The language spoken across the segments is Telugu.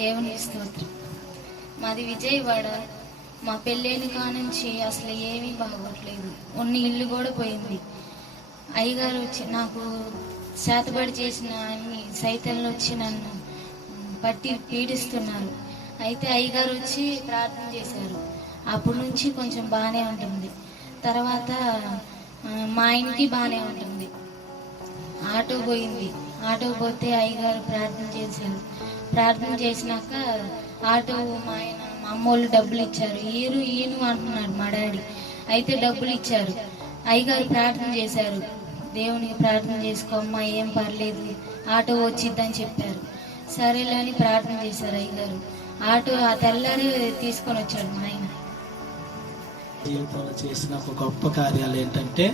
దేవుని స్తోత్రం. మాది విజయవాడ. మా పెళ్ళైన కానుంచి అసలు ఏమీ బాగోట్లేదు. ఉన్న ఇల్లు కూడా పోయింది. అయ్యగారు వచ్చి నాకు శాతబడి చేసిన అన్ని సైతంలో వచ్చి నన్ను పట్టి పీడిస్తున్నారు. అయితే అయ్యగారు వచ్చి ప్రార్థన చేశారు. అప్పటి నుంచి కొంచెం బాగానే ఉంటుంది. తర్వాత మా ఇంటికి బాగానే ఉంటుంది. ఆటో పోయింది. ఆటో పోతే అయ్యగారు ప్రార్థన చేశారు. ప్రార్థన చేసినాక ఆటో మా ఆయన మా అమ్మోళ్ళు డబ్బులు ఇచ్చారు. ఈరు ఈను అంటున్నాడు మా డాడీ. అయితే డబ్బులు ఇచ్చారు. అయ్యగారు ప్రార్థన చేశారు. దేవునికి ప్రార్థన చేసుకో అమ్మా ఏం పర్లేదు. ఆటో వచ్చిద్దని చెప్పారు. సరేలే అని ప్రార్థన చేశారు అయ్యగారు. ఆటో ఆ తెల్లారి తీసుకొని వచ్చాడు మా ఆయన. జీవితంలో చేసిన ఒక గొప్ప కార్యాలు ఏంటంటే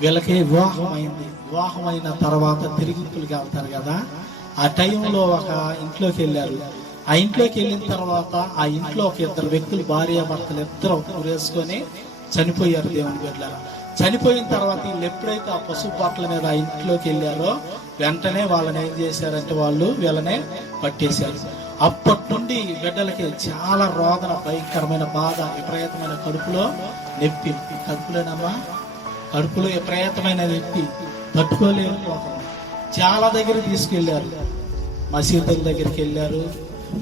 వీళ్ళకి వివాహం అయింది వివాహం అయిన తర్వాత తిరిగింపులు వెళ్తారు కదా. ఆ టైంలో ఒక ఇంట్లోకి వెళ్ళారు. ఆ ఇంట్లోకి వెళ్ళిన తర్వాత ఆ ఇంట్లో ఒక ఇద్దరు వ్యక్తులు భార్య భర్తలు ఇద్దరు వేసుకొని చనిపోయారు దేవుని బిడ్డలారా. చనిపోయిన తర్వాత వీళ్ళు ఎప్పుడైతే ఆ పసుపు బట్టల మీద ఆ ఇంట్లోకి వెళ్ళారో వెంటనే వాళ్ళని ఏం చేశారంటే వాళ్ళు వీళ్ళనే పట్టేశారు. అప్పటి నుండి బిడ్డలకి చాలా రోదన భయంకరమైన బాధ విపరీతమైన కడుపులో నొప్పి. కడుపులోనమ్మా కడుపులో విపరీతమైన నొప్పి. తట్టుకోలేకపోతుంది చాలా దగ్గర తీసుకెళ్ళారు. మసీదుల దగ్గరికి వెళ్ళారు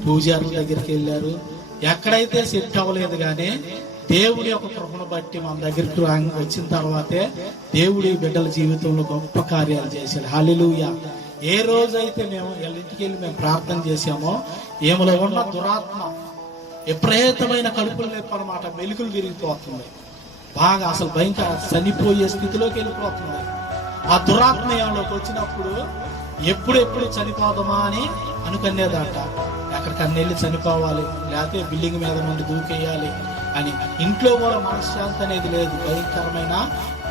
పూజారుల దగ్గరికి వెళ్ళారు. ఎక్కడైతే సెట్ అవ్వలేదు కానీ దేవుడి యొక్క కృపను బట్టి మన దగ్గరికి వచ్చిన తర్వాతే దేవుడి బిడ్డల జీవితంలో గొప్ప కార్యాలు చేశాడు. హలిలుయ ఏ రోజైతే మేము వీళ్ళ ఇంటికి వెళ్ళి మేము ప్రార్థన చేశామో ఏమలో ఉన్న దురాత్మ విపరీతమైన కడుపులు నొప్పి అనమాట మెలుకులు విరిగిపోతుంది బాగా అసలు భయంకర చనిపోయే స్థితిలోకి వెళ్ళిపోతుంది ఆ దురాత్మయంలోకి వచ్చినప్పుడు ఎప్పుడు ఎప్పుడు చనిపోదామా అని అనుకునేదట. ఎక్కడికన్నా వెళ్ళి చనిపోవాలి లేకపోతే బిల్డింగ్ మీద నుండి దూకేయాలి అని. ఇంట్లో కూడా మనశ్శాంతి అనేది లేదు భయంకరమైన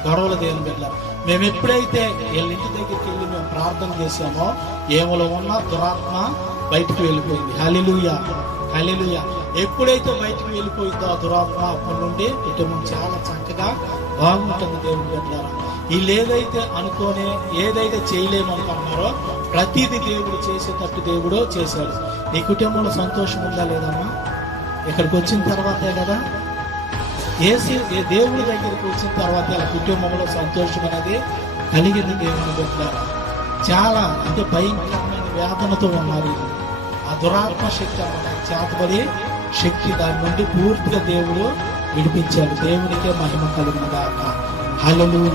గొడవలు దేని బిడ్డ మేము ఎప్పుడైతే వీళ్ళ ఇంటి దగ్గరికి వెళ్ళి మేము ప్రార్థన చేసామో ఏమలో ఉన్న దురాత్మ బయటికి వెళ్ళిపోయింది. హలిలుయ హలిలుయ ఎప్పుడైతే బయటికి వెళ్ళిపోయిందో ఆ దురాత్మ అప్పటి నుండి కుటుంబం చాలా చక్కగా బాగుంటుంది దేవుని బిడ్డలారా వీళ్ళు ఏదైతే అనుకోనే ఏదైతే చేయలేమనుకున్నారో ప్రతిదీ దేవుడు చేసేటట్టు దేవుడు చేశాడు. నీ కుటుంబంలో సంతోషం ఉందా లేదమ్మా? ఇక్కడికి వచ్చిన తర్వాతే కదా? ఏసీ ఏ దేవుడి దగ్గరికి వచ్చిన తర్వాత కుటుంబంలో సంతోషం అనేది కలిగింది దేవుని దగ్గర. చాలా అంటే భయంకరమైన వేదనతో ఉన్నారు ఆ దురాత్మ శక్తి అన్నమాట. చేతబడి శక్తి దాని నుండి పూర్తిగా దేవుడు విడిపించాడు. దేవునికే మహిమ కలిగిన దాకా. హల్లెలూయా.